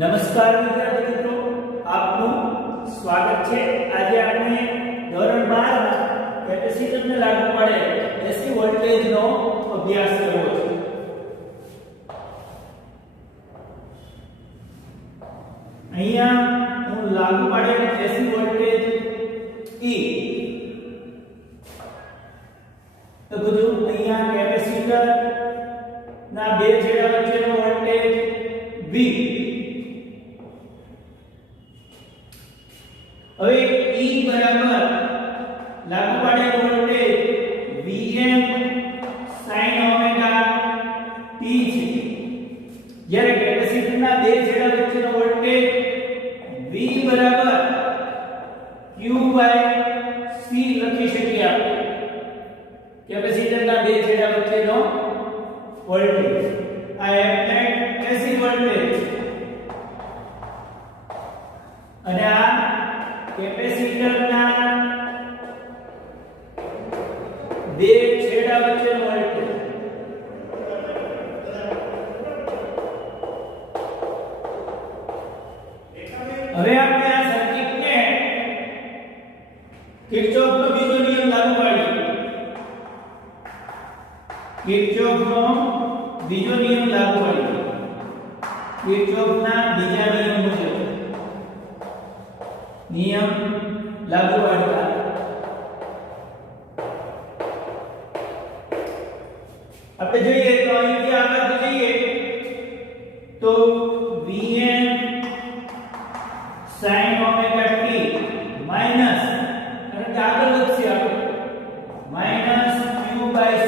નમસ્કાર વિદ્યાર્થી મિત્રો, આપનું સ્વાગત છે। આજે આપણે ધોરણ 12 માં કેપેસિટરને લાગુ પડે એસી વોલ્ટેજનો અભ્યાસ કરવો છે। અહીંયા હું લાગુ પડેલ એસી વોલ્ટેજ E તો બધું અહીંયા કેપેસિટર ના બે છેડા વચ્ચેનો વોલ્ટેજ V। હવે E બરાબર લાગુ પડેલ voltage Vm sin omega t છે, જ્યારે કેપેસિટરના બે છેડા વચ્ચેનો વોલ્ટેજ V બરાબર q c લખી શકીએ આપણે। કેપેસિટરના બે છેડા વચ્ચેનો વોલ્ટેજ આ એપ્લાઇડ એસી વોલ્ટેજ અને આ કેપેસિટરના બે છેડા વચ્ચેનો વોલ્ટેજ। હવે આપણે આ સર્કિટને કિર્ચોફનો બીજો નિયમ લાગુ પાડીએ। કિર્ચોફનો બીજો નિયમ લાગુ પાડીએ। કિર્ચોફના બીજા નિયમ મુજબ નિયમ લાગુ પાડતા આપણે જોઈએ તો અહીંથી આગળ જઈએ તો Vm sin omega t minus કારણ કે આગળ વધશે આપણે માઈનસ q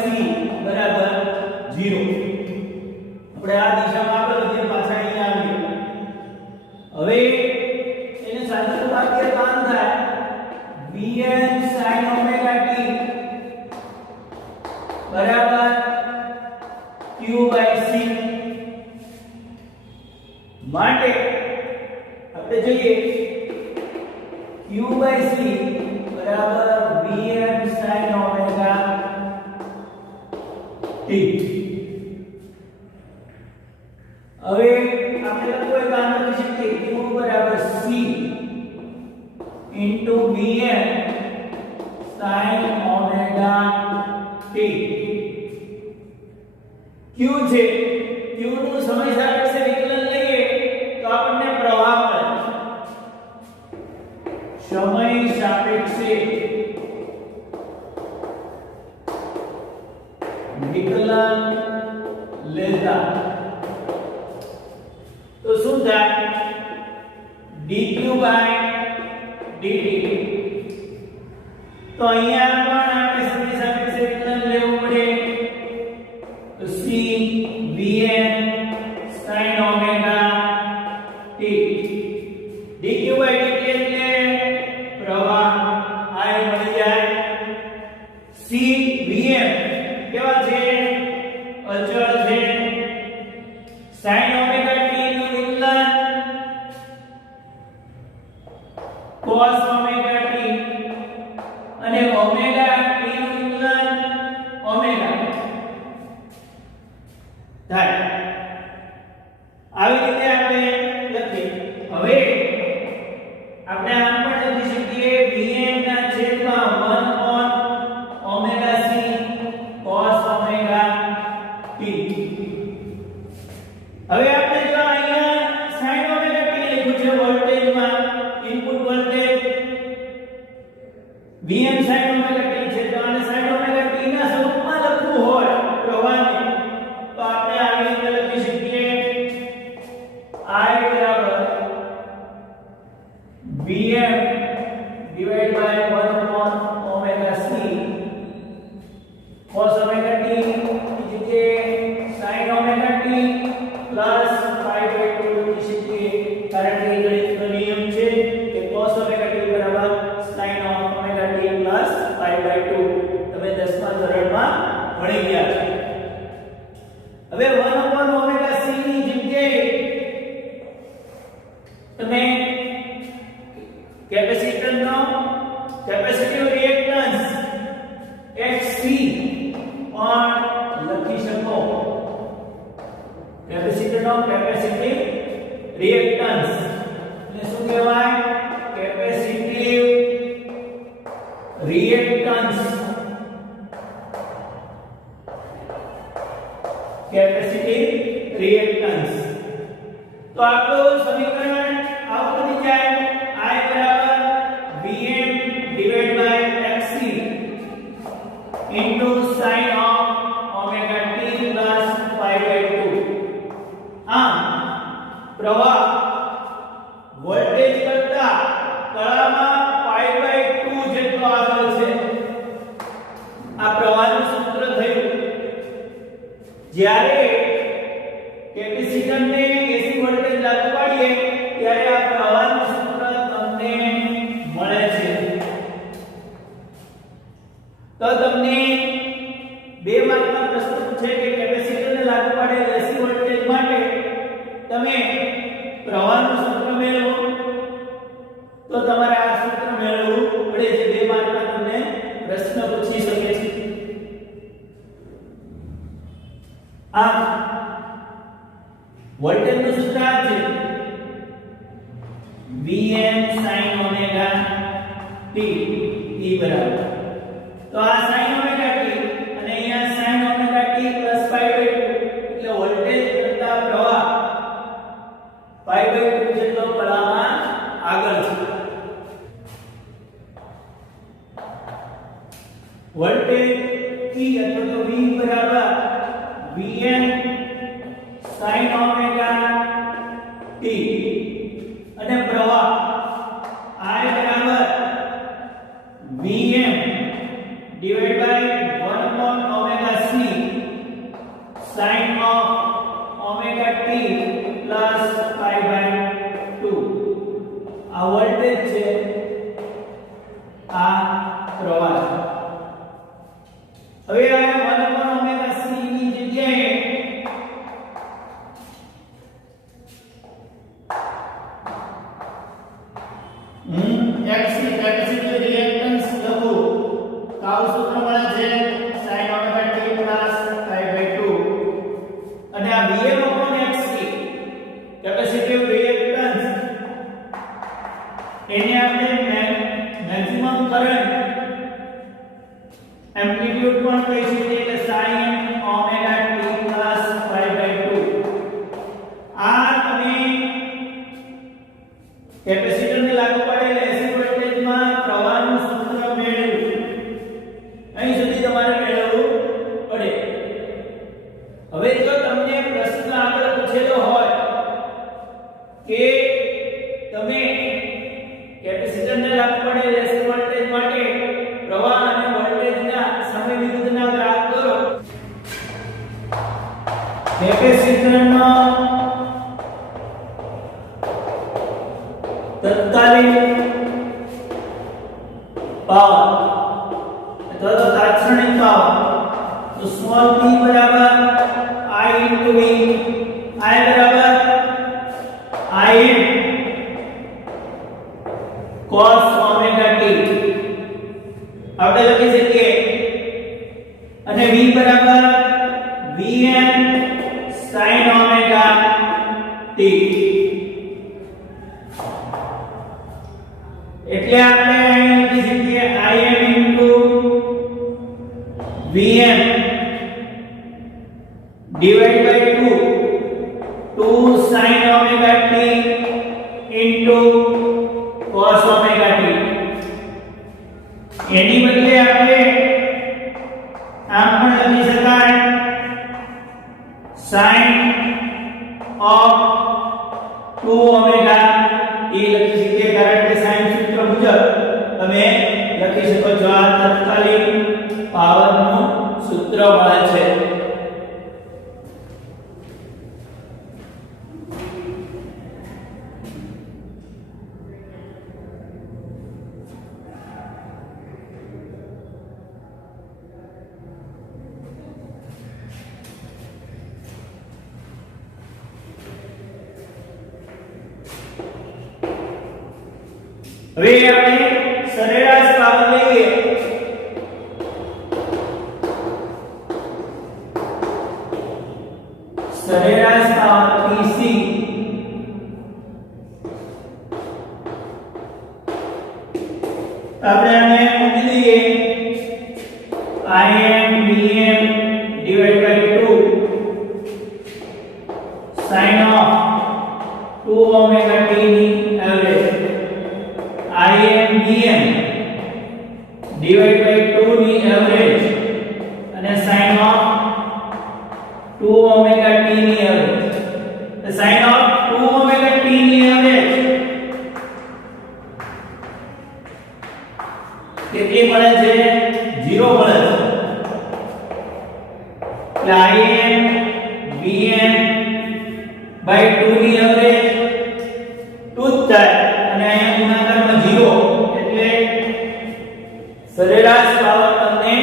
c બરાબર 0। આપણે આ દિશામાં આગળ વધીએ, પાછા અહીંયા આવીએ। હવે એને સાચું વાક્ય કામ થાય Vm sin ઓમેગા t બરાબર q c માટે આપણે જોઈએ q c બરાબર Vm sin ઓમેગા t। હવે આપણે કોઈ કામ કરી શકીએ q બરાબર c into Vm sin omega t। q છે, q નું સમય સાપેક્ષે વિકલન લઈએ તો આપણને પ્રવાહ મળે। સમય સાપેક્ષે વિકલન લેતા તો શું થાય dq dt। તો અહીંયા પણ આપણે સમય સાપેક્ષે વિકલન લેવું પડે તો c Vm sin omega t dq dt એટલે પ્રવાહ I મળી જાય। c Vm કેવા છે? અચળ છે। sin ઓમેગા t નું વિકલન cos ઓમેગા t અને ઓમેગા t નું વિકલન ઓમેગા થાય। આવી રીતે આપણે લખીએ। હવે આપણે આમ પણ લખી શકીએ Vm ના છેદમાં 1 omega c cos omega t। હવે આપણે જો અહીંયા sin ઓમેગા t લખ્યું છે વોલ્ટેજમાં, input voltage Vm sin omega t છે, તો આને sin ઓમેગા t ના સ્વરૂપમાં લખવું હોય પ્રવાહને તો આપણે આવી રીતે લખી શકીએ I બરાબર Vm divided by 1 upon omega c cos omega t की जगह sin omega t plus pi by 2 લખી શકીએ, કારણ કે ગણિતનો નિયમ છે કે cos omega t બરાબર sin omega t plus pi by 2 તમે 10મા ધોરણમાં ભણી ગયા છો। હવે 1 upon omega c ની જગ્યાએ તમે કેપેસિટરનો કેપેસિટિવ રિએક્ટન્સ Xc પણ લખી શકો। કેપેસિટરનો કેપેસિટિવ reactance કહેવાય? Capacitive reactance. Capacitive reactance. તો આપણું સમીકરણ આવું બની જાય I બરાબર Vm divided by Xc into sin of omega t plus pi by 2. આમ પ્રવાહ વોલ્ટેજ કરતા કળામાં pi by 2 જેટલો આગળ છે. આ પ્રવાહનું સૂત્ર થયું. જ્યારે કેપેસિટરને AC વોલ્ટેજ લાગુ પાડીએ ત્યારે આ પ્રવાહનું સૂત્ર તમને મળે છે. તો તમને 2 માર્કનો પ્રશ્ન પૂછે કે કેપેસિટરને લાગુ પાડેલ AC વોલ્ટેજ માટે તમે પ્રવાહનું સૂત્ર મેળવો. તો તમારે આ સૂત્ર મેળવવું પડે છે. 2 માર્કમાં તમને પ્રશ્ન પૂછી શકે છે. આ વોલ્ટેજનું સૂત્ર આ છે Vm sin omega t E બરાબર. તો આ sin omega t અને અહીંયા sin omega t plus pi by 2 એટલે વોલ્ટેજ કરતા પ્રવાહ pi by 2 જેટલો કળામાં આગળ છે. વોલ્ટેજ E અથવા તો V બરાબર Vm sin omega t અને પ્રવાહ I બરાબર Vm divided by 1 upon omega c sin of omega t plus pi by 2. આ વોલ્ટેજ છે, આ પ્રવાહ છે. હવે આ 1 upon omega c ની જગ્યાએ Xc કેપેસિટિવ રિએક્ટન્સ લખો. તો આવું સૂત્ર મળે છે sin omega t plus pi by 2. અને આ Vm upon Xc capacitive reactance એને આપણે મેક્સિમમ કરંટ એમ્પ્લિટ્યુડ પણ કહી શકીએ કે sin omega t plus pi by 2. આ તમે કેપેસિટરને લાગુ પાડેલ AC વોલ્ટેજમાં પ્રવાહનું સૂત્ર મેળવ્યું. અહીં સુધી તમારે મેળવવું પડે. હવે જો તમને પ્રશ્ન આગળ પૂછેલો હોય કે તમે કેપેસિટરને લાગુ પાડેલ AC વોલ્ટેજ માટે પ્રવાહ અને વોલ્ટેજના સમય વિરુદ્ધના ગ્રાફ દોરો. કેપેસિટરનો તત્કાલીન પાવર અથવા તો તાત્ક્ષણિક પાવર તો સ્મોલ p બરાબર I into V. I બરાબર Im cos omega t આપણે લખી શકીએ. અને V બરાબર Vm sin omega t. એટલે આપણે અહીં લખી શકીએ Im into Vm divided by 2 sin omega t into cos omega t. એની બદલે આપણે આમ પણ લખી શકાય sin of 2 omega t લખી શકીએ. કારણ કે sin સૂત્ર મુજબ તમે લખી શકો છો. આ તત્કાલીન પાવરનું સૂત્ર મળે છે. હવે આપણે સરેરાશ પાવર લઈએ. સરેરાશ પાવર PC આપણે આને મૂકી દઈએ Im Bm divided by 2 sin of 2 omega t ની average Im Bm divided by 2 ની એવરેજ અને sin of 2 omega t ની average sin of 2 omega t ની એવરેજ કેટલી મળે છે 0 મળે છે એટલે Im Bm by 2 ની એવરેજ 2 જ થાય અને અહીંયા ગુણાકારમાં 0 એટલે સરેરાશ પાવર તમને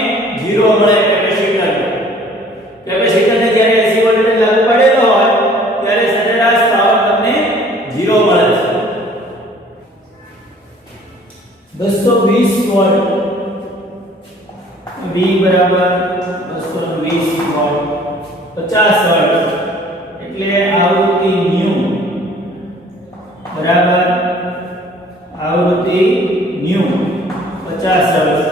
0 મળે કેપેસિટરને જ્યારે AC વોલ્ટેજ લાગુ પડેલો હોય ત્યારે સરેરાશ પાવર તમને 0 મળે છે 220 વોલ્ટ V બરાબર 220 વોલ્ટ 50 વોલ્ટ એટલે આવૃત્તિ ન્યુ બરાબર આવૃત્તિ ન્યુ 50 હર્ટ્ઝ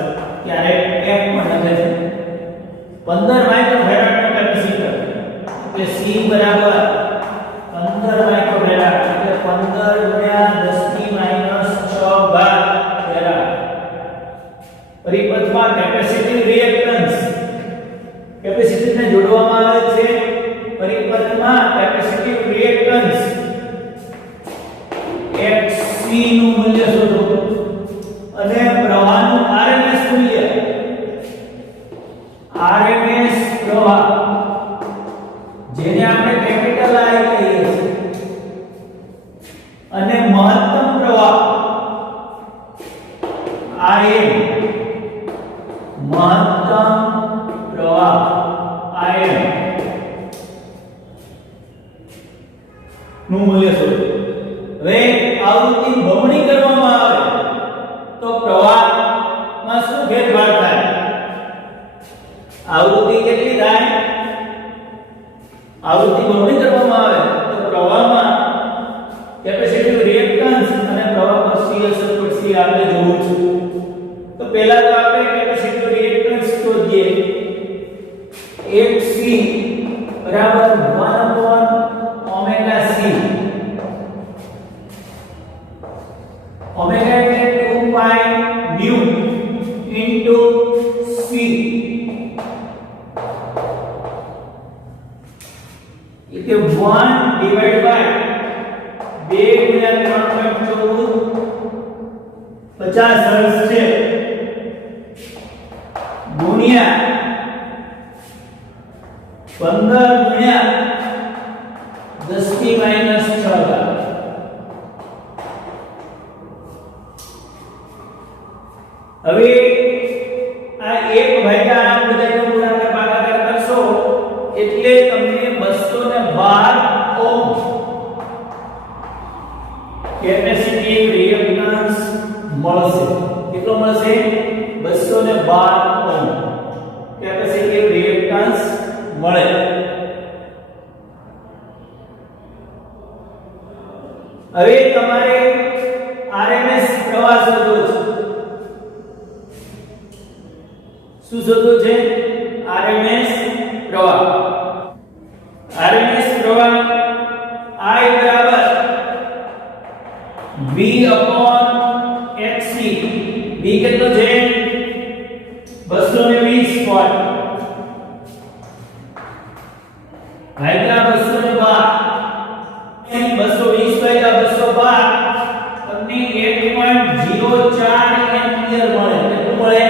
ત્યારે f પણ લખે છે 15 માઇક્રોફેરાડ નો કેપેસિટર એટલે C બરાબર 15 માઇક્રોફેરાડ એટલે 15 ગુણ્યા 10 ની માઈનસ 6 ભાગ ફેરાડ પરિપથમાં કેપેસિટિવ રિએક્ટન્સ કેપેસિટરને જોડવામાં આવે છે પરિપથમાં કેપેસિટિવ રિએક્ટન્સ Xc નું મૂલ્ય શોધો અને પ્રવાહનું RMS મૂલ્ય RMS પ્રવાહ જેને આપણે કેપિટલ I કહીએ છીએ અને મહત્તમ પ્રવાહ Im મહત્તમ પ્રવાહ Im નું મૂલ્ય શોધો હવે આવૃત્તિ બમણી કરવામાં આવે તો પ્રવાહમાં શું ફેરફાર થાય આવૃત્તિ કેટલી થાય આવૃત્તિ બમણી કરવામાં આવે તો પ્રવાહમાં કેપેસિટિવ રિએક્ટન્સ અને પ્રવાહ પર C અસર પડશે આપણે જોવું છે તો પહેલા તો આપણે કેપેસિટિવ રિએક્ટન્સ શોધીએ 1C બરાબર 1 ઓમેગા C ઓમેગા એટલે 2 પાઈ મ્યુ ઇન્ટુ C એટલે 1 ડિવાઇડ બાય 2 ગુણ્યા 3.14 50 હર્ટ્ઝ છે ગુણ્યા 15 ગુણ્યા 10 ની માઈનસ 6 ભાગ હવે આ 1 ભાગ્યા આ બધાનો ગુણાકાર ભાગાકાર કરશો એટલે તમને 212 ઓહ્મ કેપેસિટિવ રિએક્ટન્સ મળશે કેટલો મળશે 212 ઓહ્મ કેપેસિટિવ રિએક્ટન્સ મળે હવે તમારે RMS પ્રવાહ શોધવો છે શું શોધવું છે RMS પ્રવાહ RMS પ્રવાહ I બરાબર V upon Xc V કેટલો છે 220 વોટ ભાગ્યા 220 ભાગ્યા 212 તમને 1.04 એમ્પિયર મળે કેટલું મળે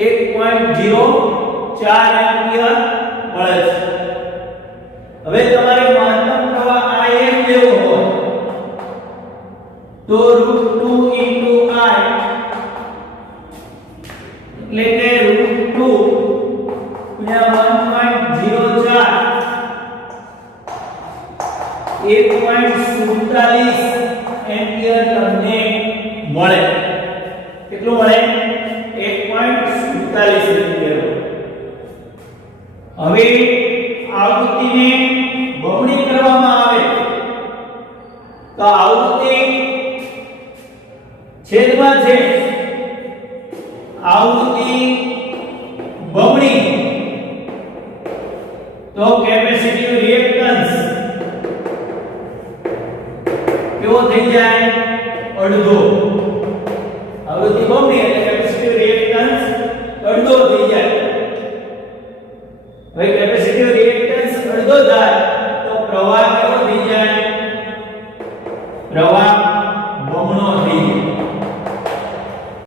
1.04 એમ્પિયર મળે છે હવે તમારે મહત્તમ પ્રવાહ Im લેવો હોય તો √2 * I એટલે કે √2 ગુણ્યા 1.47 એમ્પિયર તમને મળે કેટલું મળે 1.47 એમ્પિયર હવે આવૃત્તિને બમણી કરવામાં આવે તો આવૃત્તિ છેદમાં છે તો કેપેસિટીવ રિએક્ટન્સ કેવો થઈ જાય? અડધો. આવૃત્તિ બમણી એટલે